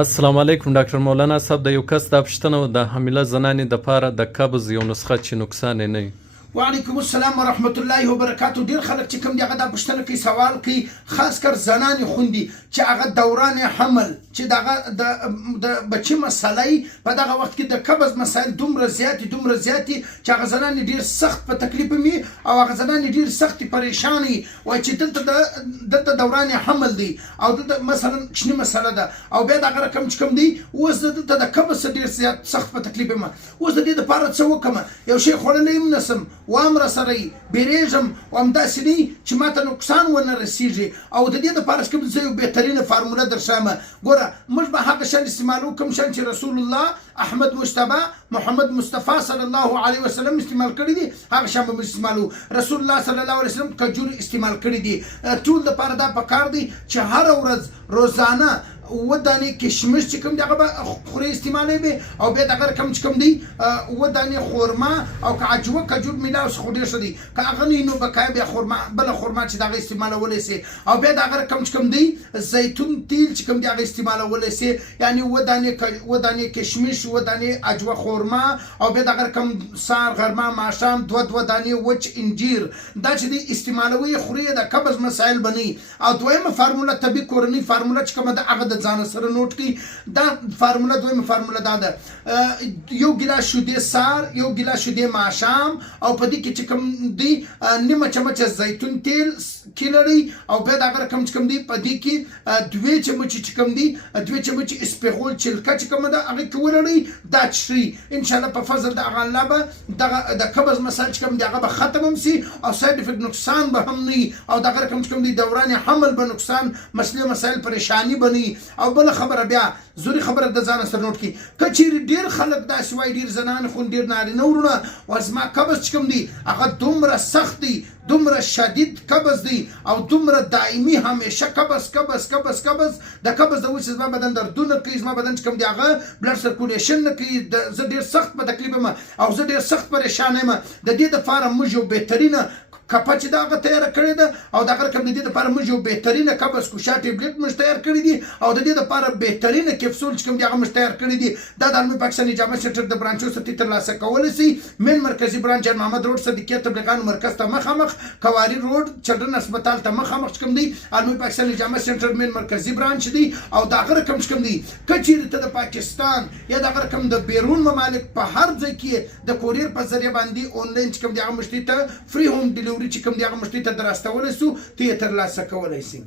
السلام علیکم ډاکټر مولانا صاحب د یو کس دا پوښتنه وه د حامله زنانې دپاره د قبض یو نسخه چې نقصان یې نه وي. وعلیکم السلام ورحمت الله وبرکاتو. ډیر خلک چې کوم دی هغه دا پوښتنه کوي، سوال کوي، خاص کر زنانې خوندي چې هغه دوران حمل چې دغه د بچي مسئله په دغه وخت کې د قبض مسایل دومره زیاتې چې هغه زنانې ډیر سخت په تکلیف وي او هغه زنانې ډیر سخت پریشان وي چې دلته دوران حمل دی او دلته مثلا کوچني مسله ده او بیا دغه رقم چې کوم دی اوس دلته د قبض ډیر زیات سخت په تکلیف یم. اوس د دې دپاره څه وکړم؟ یو شی خوړلی هم نسم وام را سره بیریږم او همداسې نه چې ماته نقصان ونه رسیږي او د دې دپاره کوم زه یو بهترینه فارموله درښیم. ګوره موږ به هغه شیان استعمالو کوم شیان چې رسول الله احمد مجتبی محمد مصطفی صلی الله علیه وسلم استعمال کړي دي، هغه شیان به موږ استعمالو. رسول الله صلی الله علیه وسلم کجور استعمال کړي دي. ټول دپاره دا پکار دی چې هره ورځ روزانه و دانې کشمش چې کوم دی هغه به خورې استعمالوي او بیا دغه رقم چې کوم دی و دانې خورما او که عجوه کجور میلاو خو ډېر ښه دی، که هغه نه وي نو بقایا بیا خورما بله خورما چې د هغه استعمالولی سي او بیا دغه رقم چې کوم دی زیتون تیل چې کوم دی هغه استعمالولی سي، یعنې و دانې کشمش و دانې عجوه خورما او بیا دغه رقم سهار غرمه ماښام دوه دانې وچ انجیر دا چې دی استعمالوي خورې د قبض مسایل بني. او دویمه فارموله طبي کورنۍ فارموله چې کومه ده هغه د ځان سره نوٹ کی. دا فارموله دویمه فارموله دا ده یو ګیلاس شیدې سهار یو ګیلاس شیدې ماښام او په دې کې چې کوم دی نیمه چمچه زیتون تیل کې لري او بیا دغه رقم چې کوم دی په دې کې دوې چمچې چې کوم دی دوې چمچې اسپغول چلکه چې کومه ده هغې کې ولرئ دا څښئ. انشاءالله په فضل د هغه الله به دغه د قبض مسایل چې کوم دی هغه به ختم هم سي او ساید افیکټ نقصان به هم نه وي او دغه رقم چې کوم دی دوران حمل به نقصان مسلې مسایل پریشانی به نه وي. او بل خبره بیا زوري خبره د ځان سره نوٹ کی، که چیرې ډیر خلک داسې وایي ډیر زنانې خو ډیر نارینه ورونه وایي زما قبض چې کوم دی هغه دومره سخت دی دومره شدید قبض دی او دومره دائمي همیشه قبض د قبض د وجې زما بدن دردونه کوي، زما بدن چې کوم دی هغه بلډ سرکولیشن نه کوي، زه ډیر سخت په تکلیف یم او زه ډیر سخت پریشان یم. د دې دپاره موږ یو بهترینه کپه چې دا هغه تیاره کړې ده او دغه رقم د دې دپاره موږ یو بهترینه قبض کشا ټیبلټ موږ تیار کړي دي او د دې دپاره بهترینه کپسول چې کوم دی هغه موږ تیار کړي دي. دا د علمي پاکستان جامع سنټر د برانچو څخه ترلاسه کولی سي. مین مرکزي برانچ جان محمد روډ صدیقیه تبلیغانو مرکز ته مخامخ، کواري روډ چلډرن هسپتال ته مخامخ چې کوم دی علمي پاکستان جامع سنټر مین مرکزي برانچ دی. او دغه رقم چې کوم دی که چیرې ته د پاکستان یا دغه رقم د بیرون ممالک په هر ځای کې د کوریر په ذریعه باندې آنلاین چې کوم دی هغه مشتري ته فری هوم ډیلیوري چې کوم دی هغه مشتري ته در استولی سو ته یې ترلاسه کولی سي.